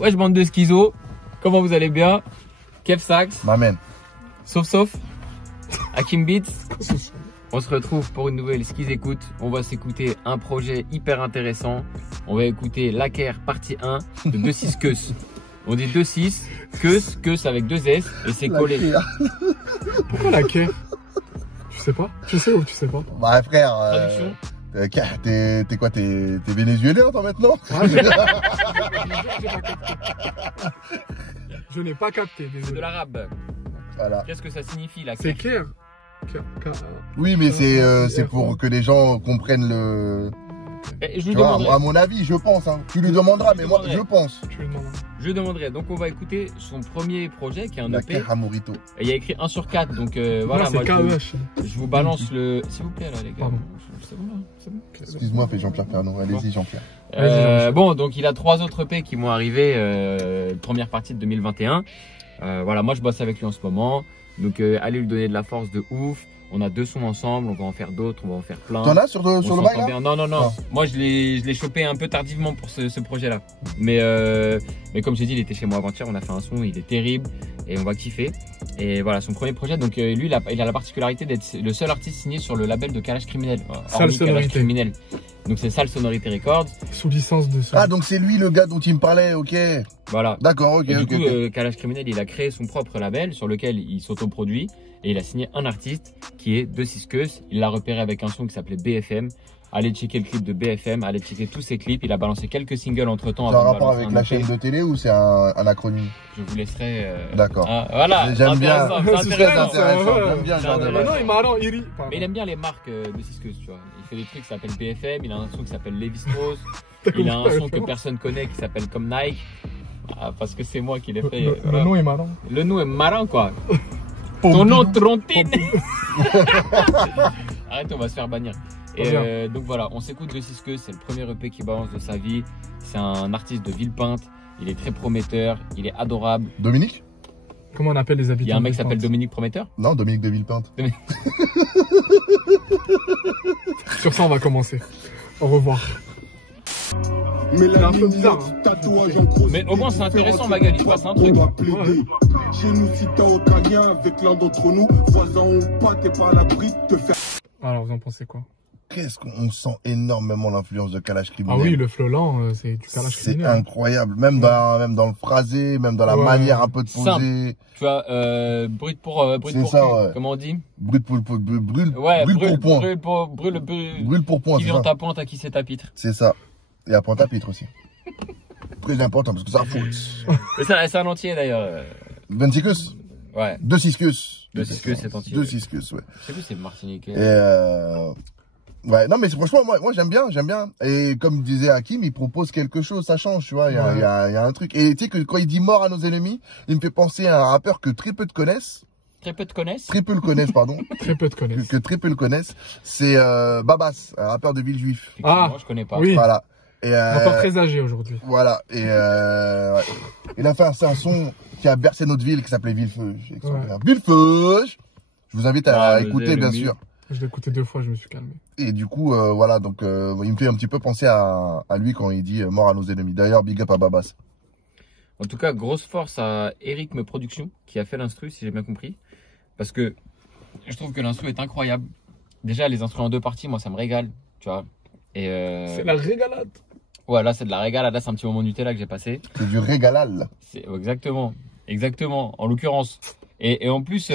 Wesh bande de schizo, comment vous allez bien? Kev Sax, M'amène. sauf, Hakim Beats. On se retrouve pour une nouvelle Skiz Écoute. On va s'écouter un projet hyper intéressant. On va écouter Laker partie 1 de 2-6 Keus. On dit 2-6, Keus avec 2 S et c'est collé. Pourquoi Laker? Tu sais pas? Tu sais ou tu sais pas? Bah frère, Traduction. t'es quoi? T'es vénézuélien toi maintenant? Ah, je n'ai pas capté, C'est de désolé. l'arabe. Voilà. Qu'est-ce que ça signifie C'est Laker? clair. Oui, mais c'est pour que les gens comprennent le. Je Tu lui vois, demanderai. à mon avis, je pense. Hein. Tu lui demanderas, mais moi, je pense. Tu le demandes. Je lui demanderai. Donc on va écouter son premier projet qui est un La EP. Kerr Hamorito. Et il y a écrit 1 sur 4. Donc voilà, Non, moi c'est KEH. je vous balance le. S'il vous plaît là les gars. Pardon. C'est bon là, c'est bon. Excuse-moi, fait Jean-Pierre Pernaut. Allez-y, Jean-Pierre. Bon, donc il a 3 autres EP qui vont arriver première partie de 2021. Voilà, moi je bosse avec lui en ce moment. Donc allez lui donner de la force de ouf. On a 2 sons ensemble, on va en faire d'autres, on va en faire plein. T'en as sur le bail là? bien. Non. Moi je l'ai chopé un peu tardivement pour ce projet-là. Mais comme j'ai dit, il était chez moi avant-hier, on a fait un son, il est terrible et on va kiffer. Et voilà, son premier projet. Donc lui, il a la particularité d'être le seul artiste signé sur le label de Kalash Criminel. Sale Sonorité. Criminel. Donc c'est Sale Sonorité Records. Sous licence de ça. Ah, donc c'est lui le gars dont il me parlait, ok. Voilà. D'accord, ok, Et du ok. coup, Kalash Criminel, il a créé son propre label sur lequel il s'autoproduit et il a signé un artiste qui est 2-6 Keus. Il l'a repéré avec un son qui s'appelait BFM. Allez checker le clip de BFM, allez checker tous ses clips. Il a balancé quelques singles entre temps. C'est un rapport avec la chaîne de télé ou c'est un acronyme? Je vous laisserai. D'accord. Voilà. J'aime bien. Intéressant, C'est c'est très intéressant. intéressant. J'aime bien ce genre de Mais Mais non, bail. il m'a alors Iri. Mais il aime bien les marques de 6 Keus, tu vois. Il fait des trucs qui s'appellent BFM. Il a un son qui s'appelle Levi Strauss. Il a un son que personne connaît qui s'appelle comme Nike. Ah, parce que c'est moi qui l'ai fait. Le Voilà. nom est marrant. Le nom est marrant quoi. Ton nom Trontine. Arrête, on va se faire bannir. Et donc voilà, on s'écoute de 6 Keus, c'est le premier EP qui balance de sa vie. C'est un artiste de Villepinte, il est très prometteur, il est adorable. Dominique? Comment on appelle les habitants? Il y a un mec de qui s'appelle Villepinte? Dominique Prometteur. Non, Dominique de Villepinte. Sur ça, on va commencer. Au revoir. Mais C'est un peu bizarre, hein. tatouage en gros. Mais au moins c'est intéressant ma gueule, il se passe un truc. On va plaider. Chez nous, si t'as aucun lien avec l'un d'entre nous, voisin ou pas, t'es pas à l'abri de te faire. Alors, vous en pensez quoi? Qu'est-ce qu'on sent énormément l'influence de Kalash Ah Criminel. oui, le flow lent, c'est du Kalash C'est Criminel. incroyable. Même dans le phrasé, même dans la Ouais. manière un peu de Simple. poser. Tu vois, brut pour C'est ça, cul, ouais. comment on dit? Brûle pour Ouais, pour point. Brûle Pour point, qui c'est vient ça. ta pointe à qui c'est ta pitre. C'est ça. Et à Pointe-à-Pitre aussi. Très important parce que ça fout. Et c'est un entier d'ailleurs. 26 Keus? Ouais. 2-6 Keus. 2-6 Keus, c'est entier. 2-6 Keus, ouais. Je sais plus si c'est Martiniquais. Et ouais, non mais franchement, moi j'aime bien. Et comme disait Hakim, il propose quelque chose, ça change, tu vois, il y a un truc. Et tu sais que quand il dit mort à nos ennemis, il me fait penser à un rappeur que très peu de connaissent. Très peu te connaissent. Très peu le connaissent, pardon. Très peu de connaissent. que très peu le connaissent. C'est Babas, un rappeur de Villejuif. Ah, Moi je connais pas. oui. Voilà. Et Encore très âgé aujourd'hui. voilà. Et ouais. Il a fait un son qui a bercé notre ville qui s'appelait Villefeuge. Extraordinaire. Villefeuge. Je vous invite à Ah, écouter, bien sûr. Je l'ai écouté 2 fois, je me suis calmé. Et du coup, voilà, donc il me fait un petit peu penser à lui quand il dit mort à nos ennemis. D'ailleurs, big up à Babas. En tout cas, grosse force à Eric Me Production qui a fait l'instru, si j'ai bien compris. Parce que je trouve que l'instru est incroyable. Déjà, les instrus en 2 parties, moi ça me régale, tu vois. Et C'est la régalade. ouais, là c'est de la régalade, là c'est un petit moment Nutella que j'ai passé. C'est du régalal. C'est exactement, en l'occurrence. Et en plus,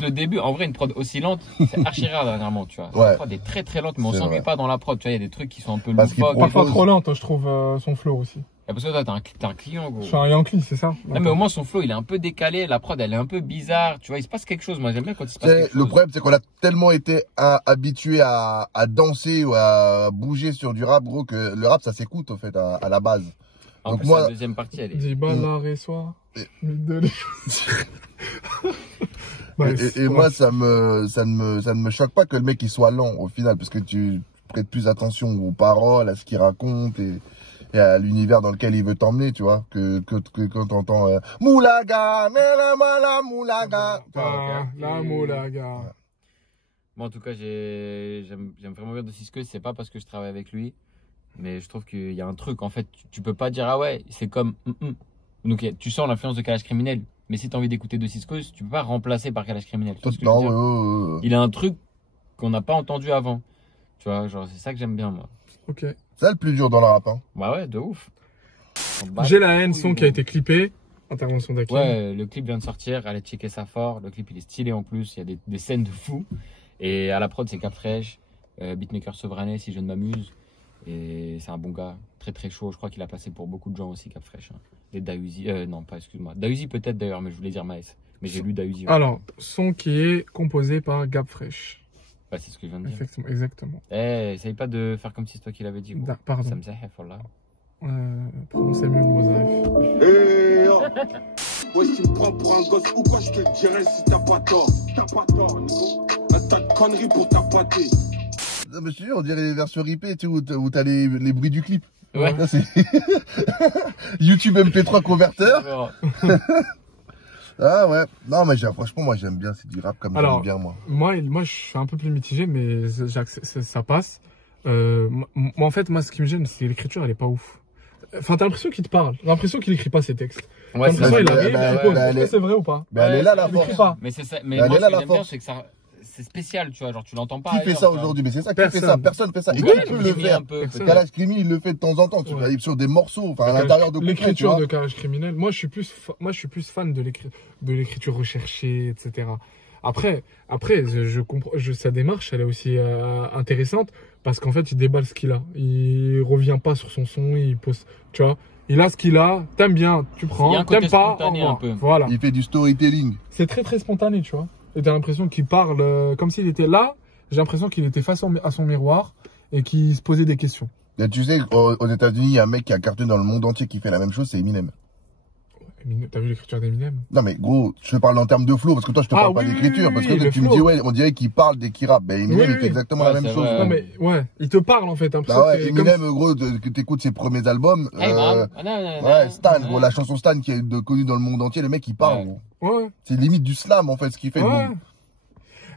le début, en vrai, une prod aussi lente, c'est archi rare dernièrement, tu vois. Ouais. La prod est très très lente, mais on C'est s'ennuie vrai. pas dans la prod, tu vois. Il y a des trucs qui sont un peu Parce qu'il loufoques. propose- Parfois trop lente, je trouve son flow aussi. Et parce que toi, t'es un client, gros. Je suis un Yankee, c'est ça? Non, mais au moins son flow, il est un peu décalé, la prod, elle est un peu bizarre, tu vois. Il se passe quelque chose. Moi, j'aime bien quand il se passe quelque chose. Le problème, c'est qu'on a tellement été habitué à danser ou à bouger sur du rap, gros, que le rap, ça s'écoute, en fait, à la base. En donc plus, moi- la deuxième partie, elle est. Dis balard et soir. Et- Ouais, Moi, ça ne me choque pas que le mec, il soit lent, au final, parce que tu prêtes plus attention aux paroles, à ce qu'il raconte et à l'univers dans lequel il veut t'emmener, tu vois, que quand t'entends Moulaga, mela mala moulaga. Ah, la moulaga. Moi, en tout cas, j'aime vraiment bien de 6 Keus. C'est pas parce que je travaille avec lui Mais je trouve qu'il y a un truc, en fait, tu peux pas dire, ah ouais, c'est comme. Donc tu sens l'influence de Calage Criminel. Mais si tu as envie d'écouter de Ciscos, tu peux pas remplacer par Calage Criminel. Tu vois ce que je veux dire? Il a un truc qu'on n'a pas entendu avant. Tu vois, genre, c'est ça que j'aime bien, moi. Ok. C'est ça le plus dur dans le rap. Hein. Bah ouais, de ouf. J'ai la haine, son qui a été clippé. Intervention d'Hakim. Ouais, le clip vient de sortir. Allez checker ça fort. Le clip, il est stylé en plus. Il y a des scènes de fou. Et à la prod, c'est Cap Fresh, beatmaker Sevranet, si je ne m'amuse. Et c'est un bon gars, très très chaud. Je crois qu'il a passé pour beaucoup de gens aussi, Cap Fresh. Hein. Et Dausi, non, pas, excuse-moi. Dausi peut-être d'ailleurs, mais je voulais dire Maes. Mais j'ai lu Dausi. Ouais. Alors, son qui est composé par Gap Fresh. Bah, c'est ce que je viens de dire. Effectivement, exactement. Eh, essaye pas de faire comme si c'est toi qui l'avais dit. Pardon. Ça me sert, là. Prononcez mieux le mot Zaref. Hey yo. Ouais, si tu me prends pour un gosse ou quoi, je te dirai si t'as pas tort. T'as pas tort, Nico. Un tas de conneries pour tapoter. Non, mais je te jure, on dirait les versions ripées, tu sais, où t'as les bruits du clip. Ouais. Là, c'est YouTube MP3 converteur. Ah ouais. Non, mais franchement, moi, j'aime bien. C'est du rap comme j'aime bien, moi. Moi, je suis un peu plus mitigé, mais ça passe. Moi, en fait, moi, ce qui me gêne, c'est l'écriture, elle est pas ouf. Enfin, t'as l'impression qu'il te parle. J'ai l'impression qu'il écrit pas ses textes. Ouais, c'est vrai. Il arrive, est-ce que c'est vrai ou pas? Mais elle est là, la force. Mais c'est ça. Mais moi, ce que j'aime bien, c'est que ça. C'est spécial, tu vois, genre tu l'entends pas. Qui fait ça aujourd'hui? Mais c'est ça, qui fait ça? Personne fait ça. Et qui peut le faire? Calage Criminel, il le fait de temps en temps, tu vois, sur des morceaux, enfin à l'intérieur de l'écriture de Calage Criminel. Moi, je suis plus fan de l'écriture recherchée, etc. Après, je comprends, sa démarche, elle est aussi intéressante parce qu'en fait, il déballe ce qu'il a. Il revient pas sur son son, il pose, tu vois. Il a ce qu'il a, t'aimes bien, tu prends, t'aimes pas, un peu. Voilà. Il fait du storytelling. C'est très très spontané, tu vois. Et t'as l'impression qu'il parle comme s'il était là. J'ai l'impression qu'il était face à son miroir et qu'il se posait des questions. Et tu sais, aux États-Unis, il y a un mec qui a cartonné dans le monde entier qui fait la même chose, c'est Eminem. T'as vu l'écriture d'Eminem? Non mais gros, je te parle en termes de flow parce que toi je te parle pas d'écriture parce que tu me dis ouais, on dirait qu'il parle dès qu'il rappe. Ben Eminem il fait exactement la même chose. Non mais ouais, il te parle en fait. Bah ouais, Eminem gros, que t'écoutes ses premiers albums. Ouais, Stan, gros, la chanson Stan qui est connue dans le monde entier, le mec il parle. Gros. Ouais. C'est limite du slam en fait ce qu'il fait. Ouais.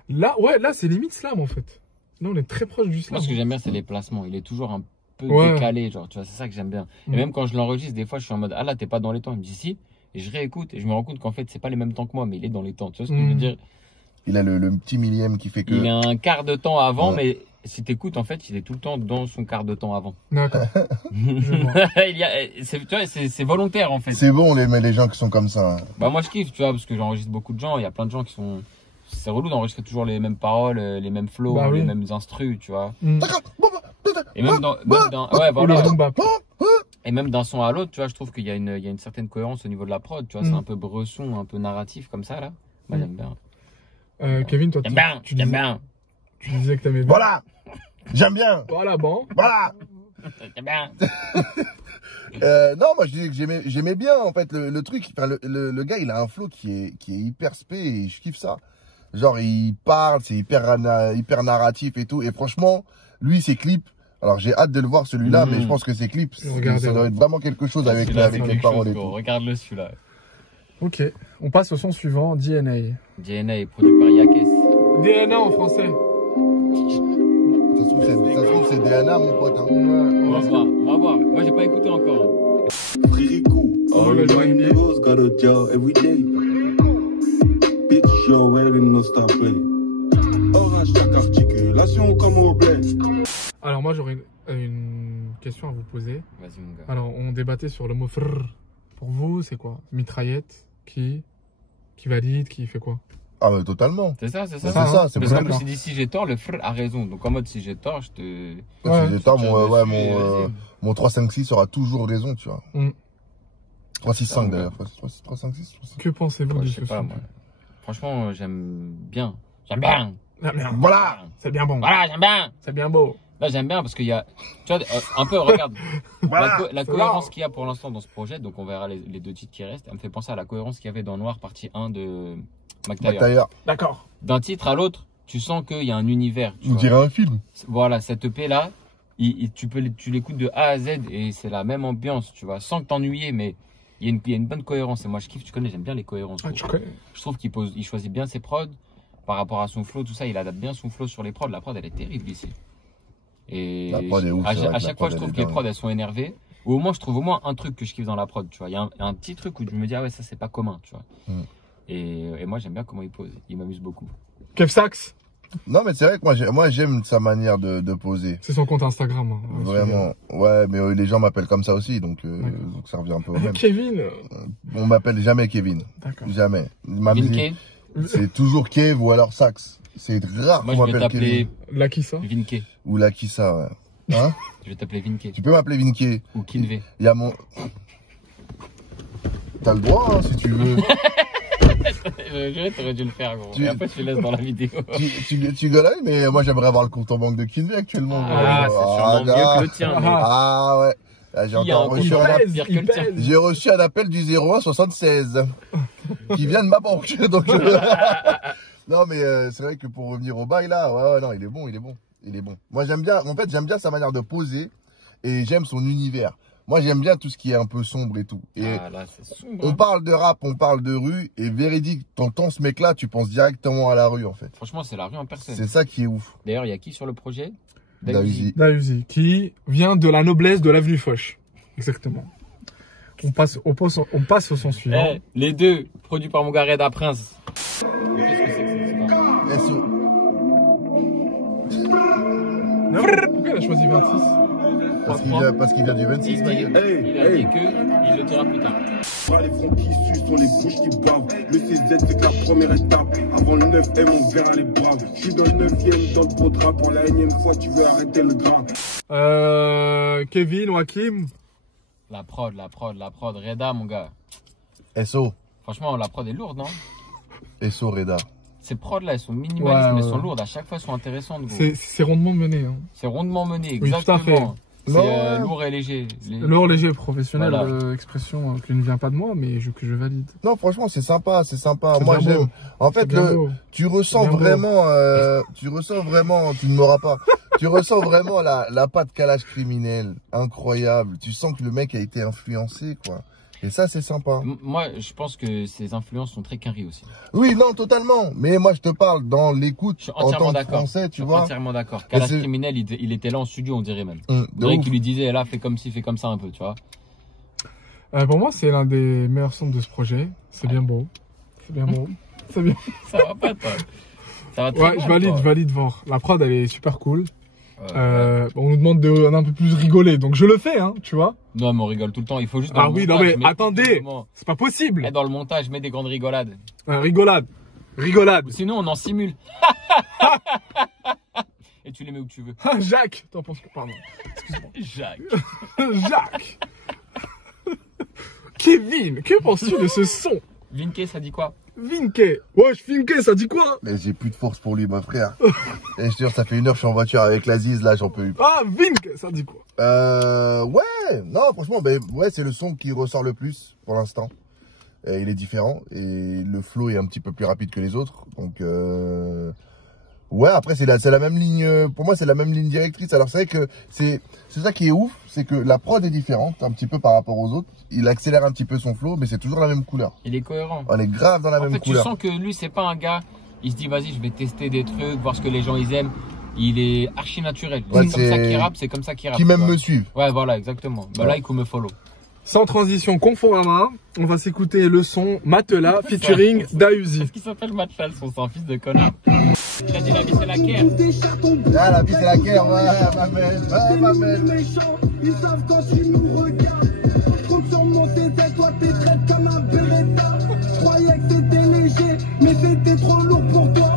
Là c'est limite slam en fait. Là on est très proche du slam. Moi ce que j'aime bien c'est les placements. Il est toujours un peu décalé, genre tu vois, c'est ça que j'aime bien. Et même quand je l'enregistre, des fois je suis en mode ah là t'es pas dans les temps. Il me dit si. Et je réécoute et je me rends compte qu'en fait, c'est pas les mêmes temps que moi, mais il est dans les temps. Tu vois ce que je veux dire? Il a le petit millième qui fait que. Il a un quart de temps avant, mais si t'écoutes, en fait, il est tout le temps dans son quart de temps avant. D'accord. C'est volontaire, en fait. C'est bon, les gens qui sont comme ça. Bah, moi, je kiffe, tu vois, parce que j'enregistre beaucoup de gens. Il y a plein de gens qui sont. C'est relou d'enregistrer toujours les mêmes paroles, les mêmes flows, les mêmes instrus, tu vois. Et même dans. Ouais, voilà. Et même d'un son à l'autre, tu vois, je trouve qu'il y a une certaine cohérence au niveau de la prod, tu vois, c'est un peu bresson, un peu narratif comme ça, là. Moi, j'aime bien. Kevin, toi, tu disais que t'aimais bien. Voilà! J'aime bien! Voilà, bon. Voilà! J'aime bien. Non, moi, je disais que j'aimais bien, en fait, le truc. Enfin, le gars, il a un flow qui est hyper spé et je kiffe ça. Genre, il parle, c'est hyper narratif et tout. Et franchement, lui, ses clips, alors j'ai hâte de le voir celui-là, mais je pense que ces clips, ça doit être vraiment quelque chose avec les paroles et tout. Regarde-le celui-là. Ok, on passe au son suivant, DNA. DNA est produit par Yakes. DNA en français. Ça se trouve c'est DNA mon pote. Hein. On va voir. Moi j'ai pas écouté encore. Fririco, all the windows got a job every day. Bitch, your wedding no stop play. Orange chaque articulation comme au bled. Alors moi j'aurais une question à vous poser. Vas-y mon gars. Alors on débattait sur le mot frrr. Pour vous c'est quoi? Mitraillette qui valide, qui fait quoi? Ah mais totalement. C'est ça. C'est Parce qu'en plus il dit si j'ai tort, le frère a raison. Donc en mode si j'ai tort, je te... Si j'ai tort, mon 356 aura toujours raison, tu vois. 365 d'ailleurs. 356. Que pensez-vous de ce son? Franchement j'aime bien. Voilà, c'est bien bon. Voilà, j'aime bien. C'est bien beau. Là, j'aime bien parce qu'il y a, tu vois, un peu, regarde, la cohérence qu'il y a pour l'instant dans ce projet, donc on verra les deux titres qui restent, elle me fait penser à la cohérence qu'il y avait dans Noir partie 1 de McTayer. D'accord. D'un titre à l'autre, tu sens qu'il y a un univers. On dirait un film. Voilà, cette EP là, tu l'écoutes de A à Z et c'est la même ambiance, tu vois, sans que t'ennuyer, mais il y a une bonne cohérence. Et moi, je kiffe, tu connais, j'aime bien les cohérences. Je trouve qu'il choisit bien ses prods par rapport à son flow, tout ça, il adapte bien son flow sur les prods. La prod, elle est terrible ici. Et La prod est ouf, c'est vrai que à la chaque fois, prod, je trouve elle que est les prods, dingue. elles sont énervées. Ou au moins, je trouve au moins un truc que je kiffe dans la prod, tu vois. Il y a un petit truc où je me dis, ah ouais, ça, c'est pas commun, tu vois. Et moi, j'aime bien comment il pose. Il m'amuse beaucoup. Kev Sax, Non, mais c'est vrai que moi j'aime sa manière de poser. c'est son compte Instagram. Hein. Vraiment. Ouais, mais les gens m'appellent comme ça aussi, donc ça revient un peu au même. Kevin. On m'appelle jamais Kevin. D'accord. Jamais. Ma Vinke, musique, c'est toujours Kev ou alors Sax. C'est rare moi, qu'on je vais m'appelle t'appeler Kevin. Là, qui ça? Vinke. Ou Lakissa, ouais. Hein? Je vais t'appeler Vinke. Tu peux m'appeler Vinke. Ou Kinve. Il y a mon... T'as le droit, hein, si tu veux. T'aurais dû le faire, gros. Tu- Et après, je te laisse dans la vidéo. tu gueules, mais moi j'aimerais avoir le compte en banque de Kinve actuellement. Ah, gros. c'est sûrement mieux gars. que le tien, mec. Ah ouais. Là, j'ai Qui a encore un reçu compte un appel. pire que le tien. J'ai reçu un appel du 0176 qui vient de ma banque. Donc, non, mais c'est vrai que pour revenir au bail là, ouais, non, il est bon, il est bon, il est bon. Moi, j'aime bien, en fait, j'aime bien sa manière de poser et j'aime son univers. Moi, j'aime bien tout ce qui est un peu sombre et tout. Et Ah, là, c'est sombre. on parle de rap, on parle de rue et véridique, t'entends ce mec-là, tu penses directement à la rue en fait. Franchement, c'est la rue en personne. C'est ça qui est ouf. D'ailleurs, il y a qui sur le projet? Dahuzi. Dahuzi, qui vient de la noblesse de l'avenue Foch. Exactement. On passe au son suivant. Eh, les deux, produits par mon gars Reda Prince. Qu'est-ce que c'est que cette histoire? SO. Non, pourquoi il a choisi 26? Parce qu'il vient du 26, Il ma dit, gueule. il a dit que il le dira plus tard. Pas les fronts qui suent sur les bouches qui bavent. Le CZ c'est que la première étape. Avant le 9 et mon verre elle est brave. Je suis dans le 9ème dans le beau drap. Pour la énième fois tu veux arrêter le grave. Kevin ou Hakim? La prod, Reda, mon gars. SO. Franchement, la prod est lourde, non? SO Reda. Ces prods là, elles sont minimalistes, Ouais, mais ouais. elles sont lourdes. À chaque fois, elles sont intéressantes, gros. C'est rondement mené. Hein. C'est rondement mené, Oui, tout à exactement. fait. C'est Non. lourd et léger. Lourd, léger, professionnel, Voilà. expression qui ne vient pas de moi, mais que je valide. Non, franchement, c'est sympa, c'est sympa. C'est Moi, bien beau. j'aime. En C'est fait, bien beau. tu ressens bien beau. vraiment, tu ne m'auras pas. Tu ressens vraiment la patte calage criminelle, incroyable. Tu sens que le mec a été influencé, quoi. Et ça, c'est sympa. Moi, je pense que ces influences sont très carrées aussi. Oui, non, totalement. Mais moi, je te parle dans l'écoute Je suis en entièrement tant que d'accord. français, Je tu suis vois. entièrement d'accord. Calage c'est- criminel, il était là en studio, on dirait même. De On dirait ouf. qu'il lui disait, là, fais comme ci, fais comme ça un peu, tu vois. Pour moi, c'est l'un des meilleurs sons de ce projet. C'est bien beau. C'est bien beau. C'est bien. Ça va pas, toi. Ça va très Ouais, mal, je toi. valide voir. La prod, elle est super cool. Ouais. On nous demande d'un peu plus rigoler, donc je le fais, hein, tu vois. Non, mais on rigole tout le temps. Il faut juste. Ah oui, non, mais attendez. Dans C'est pas possible. le montage, mets des grandes rigolades. Rigolade. Rigolade. Ou sinon, on en simule. Et tu les mets où tu veux. Ah, Jacques. T'en penses que... Pardon. Excuse-moi. Jacques. Jacques. Kevin, que penses-tu de ce son? Vinke, ça dit quoi? Vinke. Wesh, Vinke, ça dit quoi? Mais j'ai plus de force pour lui, mon frère. Et je te jure, ça fait 1 heure que je suis en voiture avec l'Aziz, là, j'en peux plus. Ah, Vinke, ça dit quoi? Ouais, non, franchement, ben, ouais, c'est le son qui ressort le plus pour l'instant. Il est différent et le flow est un petit peu plus rapide que les autres. Donc, ouais, après, c'est la même ligne, pour moi, c'est la même ligne directrice. Alors, c'est vrai que c'est ça qui est ouf, c'est que la prod est différente un petit peu par rapport aux autres. Il accélère un petit peu son flow, mais c'est toujours la même couleur. Il est cohérent. On est grave dans la En même fait, couleur. tu sens que lui, c'est pas un gars. Il se dit, vas-y, je vais tester des trucs, voir ce que les gens ils aiment. Il est archi naturel. Ouais, c'est comme ça c'est- qu'il rappe, c'est comme ça qu'il rappe. Qui même tu vois. me suivent. Ouais, voilà, exactement. Bah Ouais. là, il faut me follow. Sans transition, Conforama, on va s'écouter le son Matelas featuring Dahuzi. Est-ce qu'il s'appelle Matchal, son fils de connard? Il a dit la vie, c'est la guerre. Ah, la vie, c'est la guerre, ouais, ma mère. Méchants, ils savent quand tu nous regardes. Compte sur mon CZ, toi t'es traite comme un Beretta. Je croyais que c'était léger, mais c'était trop lourd pour toi.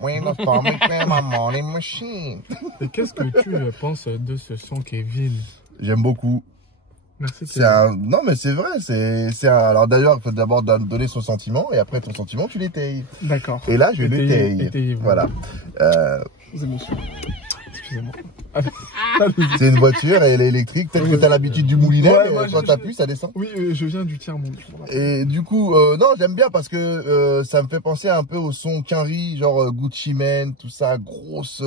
Oui, non, pas ma money machine. Et qu'est-ce que tu penses de ce son, Kevin? J'aime beaucoup. Merci, C'est Kevin. un... Non, mais c'est vrai. Alors d'ailleurs, il faut d'abord donner son sentiment et après ton sentiment, tu l'étayes. D'accord. Et là, je l'étaye. Étayez-vous. Voilà. Excusez-moi. C'est une voiture et elle est électrique. Peut-être que t'as l'habitude du moulinet, Ouais, mais moi, quand je- t'appuies, ça descend. Oui, je viens du tiers-monde. Et du coup, non, j'aime bien parce que ça me fait penser un peu au son Quinry, genre Gucci Mane, tout ça, grosse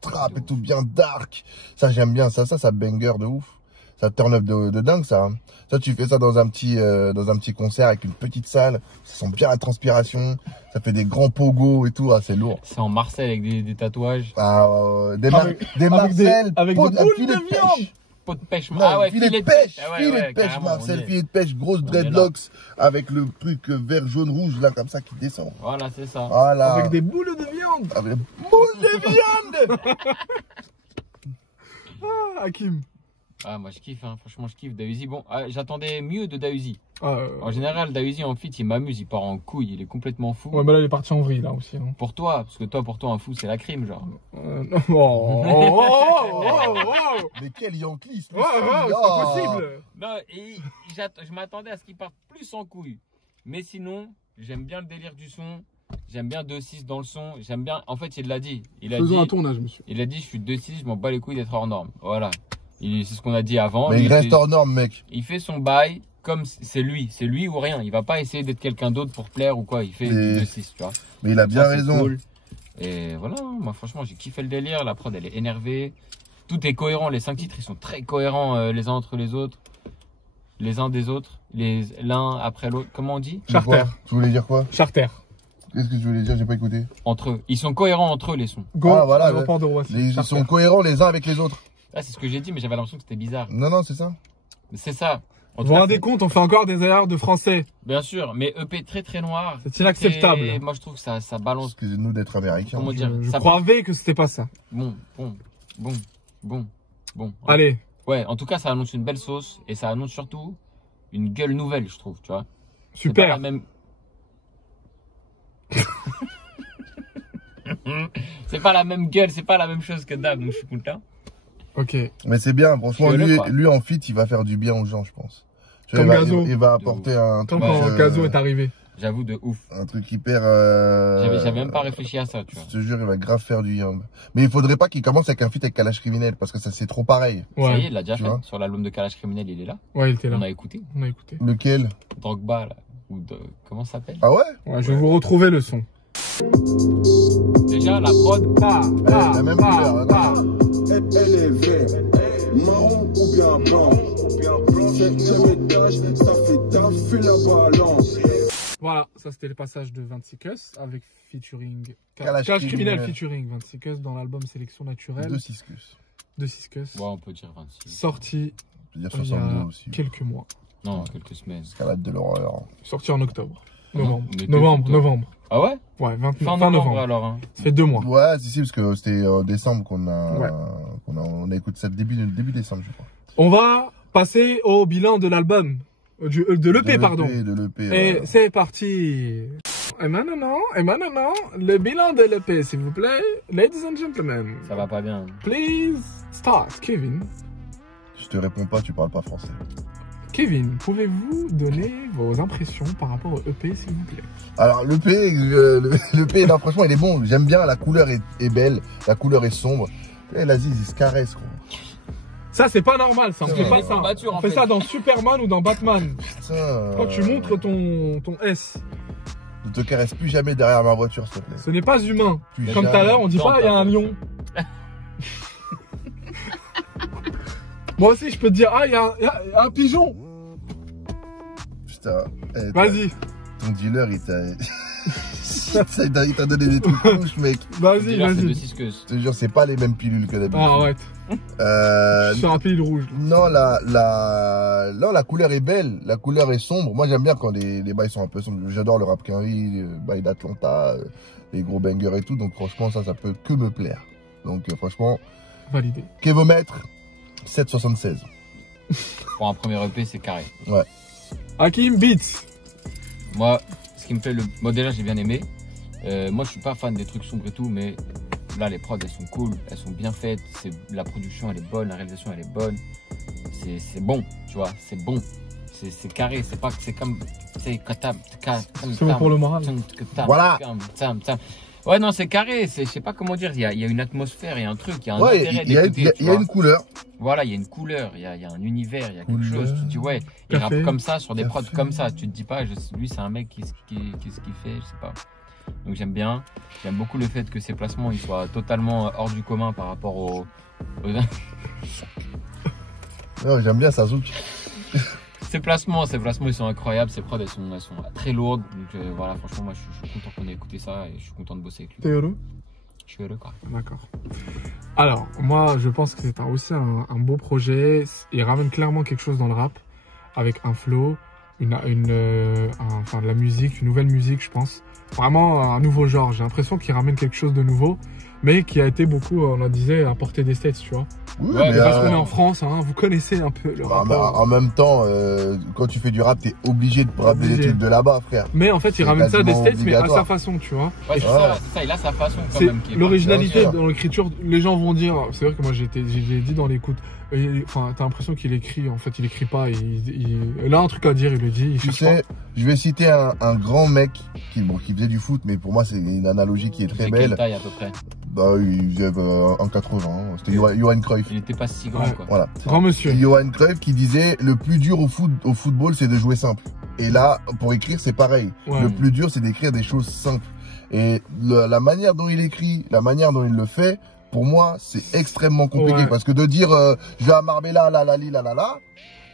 trap et tout, bien dark. Ça, j'aime bien. Ça banger de ouf. Ça turn up de dingue, ça. Hein. Ça, tu fais ça dans un petit concert avec une petite salle. Ça sent bien la transpiration. Ça fait des grands pogos et tout. Ah, c'est lourd. C'est en Marseille avec des tatouages. Ah, des avec Marcel, avec pot- des boules filet de viande. pêche. Pot de pêche. Non, Ah ouais, filet de pêche. Ah ouais, Filet ouais, de pêche, carrément, Marcel. on y est. Filet de pêche. Grosse On est dreadlocks. Avec le truc vert, jaune, rouge, là, comme ça, qui descend. Voilà, c'est ça. Voilà. Avec des boules de viande. Avec des boules de viande. Ah, Hakim. Ah, moi je kiffe, hein. Franchement, je kiffe Dausi. Bon, j'attendais mieux de Dausi. Ah, En général, Dausi en feat, il m'amuse, il part en couille, il est complètement fou. ouais, mais là, il est parti en vrille, là aussi. Hein. Pour toi, parce que toi, pour toi, un fou, c'est la crime, genre. Non. Oh. Mais quel Yankee, Ouais, c'est pas possible. Non, et je m'attendais à ce qu'il parte plus en couille. Mais sinon, j'aime bien le délire du son. J'aime bien 2-6 dans le son. J'aime bien. En fait, il l'a dit. Faisons un tournage, monsieur. Il a dit, je suis 2-6, je m'en bats les couilles d'être hors norme. Voilà. C'est ce qu'on a dit avant. Mais Lui, il reste hors norme, mec. il fait son bail comme c'est lui ou rien. Il va pas essayer d'être quelqu'un d'autre pour plaire ou quoi. Il fait du 2-6, tu vois. Mais il a bien Ça, c'est raison. cool. Et voilà, moi franchement, j'ai kiffé le délire. La prod, elle est énervée. Tout est cohérent. Les 5 titres, ils sont très cohérents les uns entre les autres. Les uns des autres. L'un après l'autre. Comment on dit? Charter. Tu voulais dire quoi? Charter. Qu'est-ce que tu voulais dire? J'ai pas écouté. Entre eux. Ils sont cohérents entre eux, les sons. Go, Ah, voilà, aéroport de Roissy. Ils Charter. sont cohérents les uns avec les autres. Là, c'est ce que j'ai dit, mais j'avais l'impression que c'était bizarre. Non, non, c'est ça. Mais c'est ça. En tout Vous vous cas, rendez compte, on fait encore des erreurs de français. bien sûr, mais EP très très noir. C'est inacceptable. Et moi, je trouve que ça balance. Excusez-nous d'être américains. Comment dire? Je Ça croyais que c'était pas ça. Bon. Allez. Ouais, en tout cas, ça annonce une belle sauce et ça annonce surtout une gueule nouvelle, je trouve, tu vois. C'est pas la Super. même. C'est pas la même gueule, c'est pas la même chose que d'hab, donc je suis content. Ok. Mais c'est bien, franchement, Je suis lui, heureux, quoi. lui en fit, il va faire du bien aux gens, je pense. Tu vois, Comme il va- Gazo. il va apporter un Tant truc, quand Gazo est arrivé. J'avoue de ouf. un truc hyper. J'avais même pas réfléchi à ça, tu vois. Je te jure, il va grave faire du yam. Mais il faudrait pas qu'il commence avec un feat avec Kalash Criminel parce que ça c'est trop pareil. Ça y est, Ouais. il l'a déjà Tu fait. vois. Sur l'album de Kalash Criminel, il est là. Ouais, il était là. On a écouté. On a écouté. Lequel? Drogba, là. Ou de. Comment ça s'appelle? Ah ouais? Ouais, je vais vous retrouver le son. Déjà, la prod. La même couleur, hein. Elle est verte, marron ou bien blanc. 7e étage, ça fait taffer la balance. Voilà, ça c'était le passage de 26 Cuss avec featuring. Kalash Kalash Criminel Criminel. featuring 26 Cuss dans l'album Sélection Naturelle 2-6 Cus. de 6 Cuss. Ouais, on peut dire 26. Sorti Je veux dire il y 62 a aussi. quelques mois. Non, quelques semaines. Escalade de l'horreur. Sorti en octobre. Non, Novembre. on était Novembre, octobre. novembre. Ah ouais? Ouais, Fin fin novembre novembre. alors. Hein. Ça fait 2 mois. Ouais, si, parce que c'était en décembre qu'on a, Ouais. on a écouté ça début décembre, je crois. On va passer au bilan de l'album. De l'EP, pardon. De l'EP. Et c'est parti. Et maintenant, le bilan de l'EP, s'il vous plaît. Ladies and gentlemen. Ça va pas bien. Please start, Kevin. Je te réponds pas, tu parles pas français. Kevin, pouvez-vous donner vos impressions par rapport au EP, s'il vous plaît? Alors l'EP, là, franchement, il est bon. J'aime bien, la couleur est belle, la couleur est sombre. Et la Ziz, il se caresse, gros. Ça, c'est pas normal, ça. On C'est fait vrai. pas ça. Combatture, en On fait fait. ça dans Superman ou dans Batman. Putain. Quand tu montres ton S, Ne te caresse plus jamais derrière ma voiture, s'il te plaît. ce n'est pas humain. Plus Comme tout à jamais. l'heure, on dit Non, pas, il y a un lion. Moi aussi, je peux te dire, ah, il y a un pigeon. Putain. Eh, Vas-y, Ton dealer, il t'a. il t'a donné des trucs louches, mec. vas-y, Dealer, c'est de vas-y. 6 que. Je te jure, c'est pas les mêmes pilules que d'habitude. Ah, arrête. Je suis sur un pile rouge. Non, la couleur est belle, la couleur est sombre. Moi, j'aime bien quand les bails sont un peu sombres. J'adore le rap Quinry, bail d'Atlanta, les gros bangers et tout. Donc, franchement, ça peut que me plaire. Donc, franchement, Validé. Kevomètre, 7,76. Pour un premier EP, c'est carré. Ouais. Hakim Beats. Moi, ce qui me plaît, moi déjà, j'ai bien aimé. Moi, je suis pas fan des trucs sombres et tout, mais là, les prods, elles sont cool, elles sont bien faites. La production, elle est bonne, la réalisation, elle est bonne. C'est bon, tu vois, c'est bon. C'est carré, c'est pas que c'est comme. C'est bon pour le moral. Voilà. Ouais, non, c'est carré, je sais pas comment dire. Il y a une atmosphère, il y a un truc, il y a un Ouais, intérêt il y a d'écouter, tu une vois. couleur. Voilà, il y a une couleur, il y a un univers, il y a quelque Couleur. chose. Tu te dis, ouais, il Café. rappe comme ça, sur des Café. prods comme ça. Tu te dis pas, lui, c'est un mec qui ce qu'il fait, je sais pas. Donc j'aime bien. J'aime beaucoup le fait que ses placements ils soient totalement hors du commun par rapport aux... Non, j'aime bien Sazouk. Ses placements, ils sont incroyables. Ses prods, elles sont très lourdes. Donc voilà, franchement, moi, je suis content qu'on ait écouté ça et je suis content de bosser avec lui. T'es heureux? Je suis heureux, quoi. D'accord. Alors, moi, je pense que c'est aussi un beau projet. Il ramène clairement quelque chose dans le rap, avec un flow, enfin, de la musique, une nouvelle musique, je pense. Vraiment un nouveau genre. J'ai l'impression qu'il ramène quelque chose de nouveau, mais qui a été beaucoup, on en disait, apporté des States, tu vois. Oui, Ouais, mais Parce qu'on est en France, hein, vous connaissez un peu le bah, mais rapport. en même temps, quand tu fais du rap, t'es obligé de rapper des trucs de là-bas, frère. Mais en fait, il c'est ramène ça des quasiment States, mais à obligatoire. sa façon, tu vois. Ouais, c'est ça, il a sa façon quand C'est même. qui est l'originalité Bien sûr. dans l'écriture. Les gens vont dire, c'est vrai que moi j'ai dit dans l'écoute, enfin t'as l'impression qu'il écrit, en fait il écrit pas, il a un truc à dire, il le dit, il Tu cherche sais, je vais citer un grand mec qui faisait du foot, mais pour moi c'est une analogie qui est très C'est quelle belle. taille à peu près? Bah, il faisait 1,80. C'était Johan Cruyff. Il était pas si grand, Ouais. quoi. Voilà. pas. Grand monsieur. C'est Johan Cruyff qui disait le plus dur au football, c'est de jouer simple. Et là, pour écrire, c'est pareil. Ouais. Le plus dur, c'est d'écrire des choses simples. Et la manière dont il écrit, la manière dont il le fait, pour moi, c'est extrêmement compliqué. Ouais. Parce que de dire je vais à Marbella, là,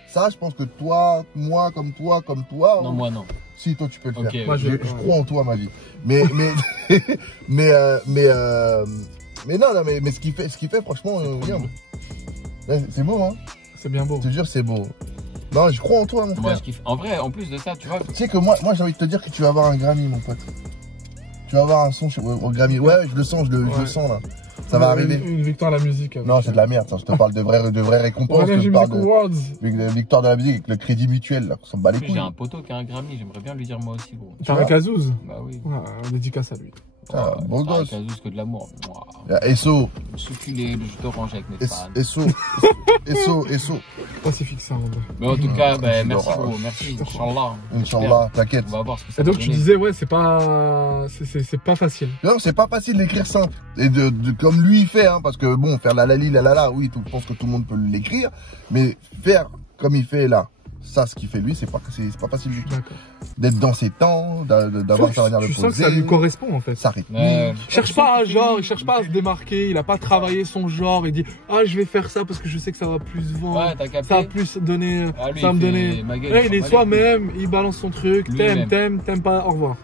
ça, je pense que toi, moi, comme toi, Non, moi, non. si, toi, tu peux le Ok, faire. Moi, Je crois en toi, ma vie. Mais ce qu'il fait, franchement, bien. C'est beau, hein. C'est bien beau. Je te jure, c'est beau. Non, je crois en toi, mon Moi, frère. je kiffe. En vrai, en plus de ça, tu vois. Tu sais que moi, j'ai envie de te dire que tu vas avoir un Grammy, mon pote. Tu vas avoir un son au Grammy. Ouais, je le sens, je le sens, là. Ça va arriver. Une victoire à la musique. Non, c'est de la merde, ça. Je te parle de vraies récompenses. Ouais, Je j'ai te parle Music de Awards. victoire de la musique avec le crédit mutuel, là. On s'en bat les En plus, couilles. j'ai un poteau qui a un Grammy, j'aimerais bien lui dire moi aussi, gros. Tarek Azouz. Bah oui. Ouais, dédicace à lui. Ah, beau gosse. Juste que de l'amour. Moi, Il y a Esso. succulé le jus d'orange avec mes fans. Esso. Pacifique ça, en vrai. Mais en tout cas, bah, Jus merci d'orange. gros, merci. Inch'Allah. Inch'Allah, t'inquiète. On va voir ce que ça Et donc va tu donner. disais, ouais, c'est pas facile. Non, c'est pas facile d'écrire simple. Et comme lui il fait, hein, parce que bon, faire la oui, je pense que tout le monde peut l'écrire, mais faire comme il fait là, ça, ce qu'il fait lui, c'est pas facile du tout. D'accord. D'être dans ses temps, d'avoir sa manière de Tu poser. sens que ça lui correspond en fait. Sa rythmique. Ouais. Il cherche pas à se démarquer, il a pas travaillé son genre, il dit ah je vais faire ça parce que je sais que ça va plus vendre, Ouais, t'as capté. ça va plus donner, Ah, lui, ça va me il fait donner. ma gueule, Ouais, il est s'en bat les soi-même, il balance son truc, Lui-même. t'aimes pas, au revoir.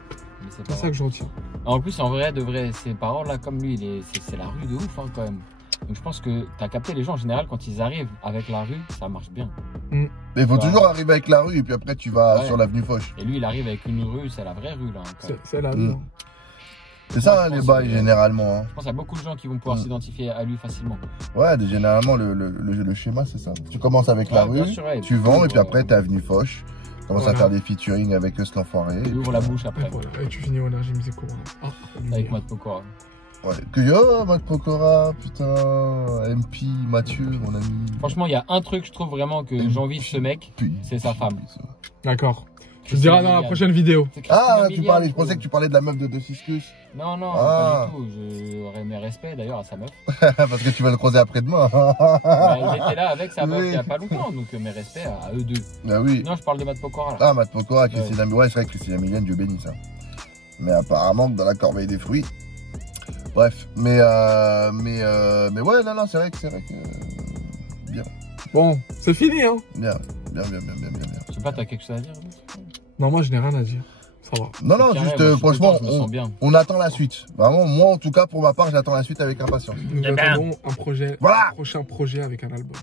Mais c'est C'est pas ça que je retiens. En plus, en vrai, de vrai, ces paroles là, comme lui, c'est la rue de ouf hein, quand même. Donc je pense que t'as capté les gens en général quand ils arrivent avec la rue, ça marche bien. Mais il faut Ouais. toujours arriver avec la rue, et puis après tu vas Ouais. sur l'avenue Foch. Et lui, il arrive avec une rue, c'est la vraie rue là. Quand même. C'est la vie. Mm. hein. C'est ça, Moi, hein, je les pense bails, que- généralement. Hein. Je pense qu'il y a beaucoup de gens qui vont pouvoir Mm. s'identifier à lui facilement. Ouais, généralement, le schéma, c'est ça. Tu commences avec la Ouais, bien rue, sûr, ouais, tu vends, et puis euh, après, t'es avenue Foch. Tu commences à Voilà. faire des featuring avec Eus l'enfoiré. Il ouvre la bouche Et, après. voilà. Et tu finis au Energy Music Awards. Ah, Avec Matt Pokora. Ouais. Que yo, Matt Pokora, putain, MP, Mathieu, mon ami. Franchement, il y a un truc, je trouve vraiment que j'envie de ce mec, Puis- c'est sa femme. D'accord. Tu le diras dans la prochaine vidéo. C'est Christina Ah, Milian, je pensais que tu parlais de la meuf de 2-6 Non, non, Ah. pas du tout. J'aurais mes respects d'ailleurs à sa meuf. parce que tu vas le croiser après-demain. Bah, il était là avec sa meuf Oui. il y a pas longtemps, donc mes respects à eux deux. Bah oui. Non, je parle de Matt Pokora là. Ah, Matt Pokora, Christina Milian. Ouais, c'est vrai que Christina Milian, Dieu bénisse. Hein. Mais apparemment, dans la corbeille des fruits. Bref, mais ouais, non, c'est vrai que bien, Bon, c'est fini, hein. bien. Je sais pas, t'as quelque chose à dire Non, moi, je n'ai rien à dire. Ça va. Non, C'est carré, juste, moi, je suis franchement, content, je me sens bien. on attend la suite. Vraiment, moi, en tout cas, pour ma part, j'attends la suite avec impatience. Nous ben. attendons un projet, Voilà. un prochain projet avec un album.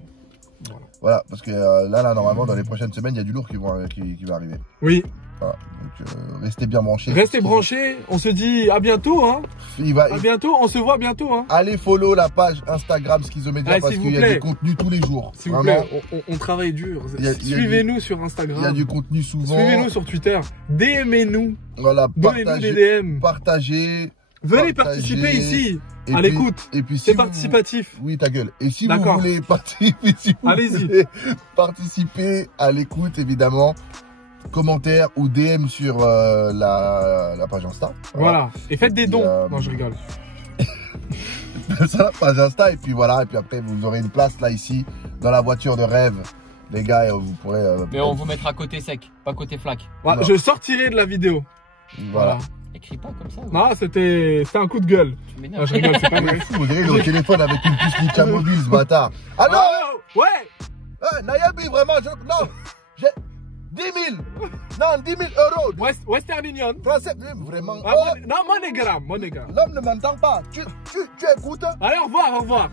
Voilà. Voilà, parce que là, normalement, dans les prochaines semaines, il y a du lourd qui va arriver. Oui, Voilà, donc restez bien branchés. restez branchés. On se dit à bientôt, hein. Il va, À bientôt, on se voit bientôt, hein. allez follow la page Instagram Schizomédia Allez, parce s'il qu'il y vous a plaît. du contenu tous les jours. S'il vous Vraiment, plaît, on travaille dur. Il y a Suivez-nous sur il y a Instagram. du contenu souvent. Suivez-nous sur Twitter. DM-nous. Voilà, Donnez-nous des DM. partagez. Venez partagez. participer ici. Et À puis- l'écoute. Et puis si C'est vous- participatif. Oui, ta gueule. Et si vous D'accord. voulez participer, Allez-y. voulez participer à l'écoute, évidemment, commentaire ou DM sur la page Insta. Voilà. Et faites des dons. Euh, Non, je rigole. Ça, page Insta. Et puis voilà. Et puis après, vous aurez une place là, ici, dans la voiture de rêve. Les gars, et vous pourrez. Mais on vous mettra côté sec, pas côté flaque. Voilà, non. je sortirai de la vidéo. Voilà. Écris pas comme ça. Non, c'était un coup de gueule. Tu Non, m'énerves. je rigole, c'est pas Il vrai. est fou, vous dirait, il est au téléphone avec une puce Nika mobile, ce bâtard. Allô? Ouais. Nayabi, vraiment, non, j'ai 10 000. Non, 10 000 euros. Western Union. Français, vraiment. Ah, non, MoneyGram. L'homme ne m'entend pas. Tu écoutes? Allez, au revoir.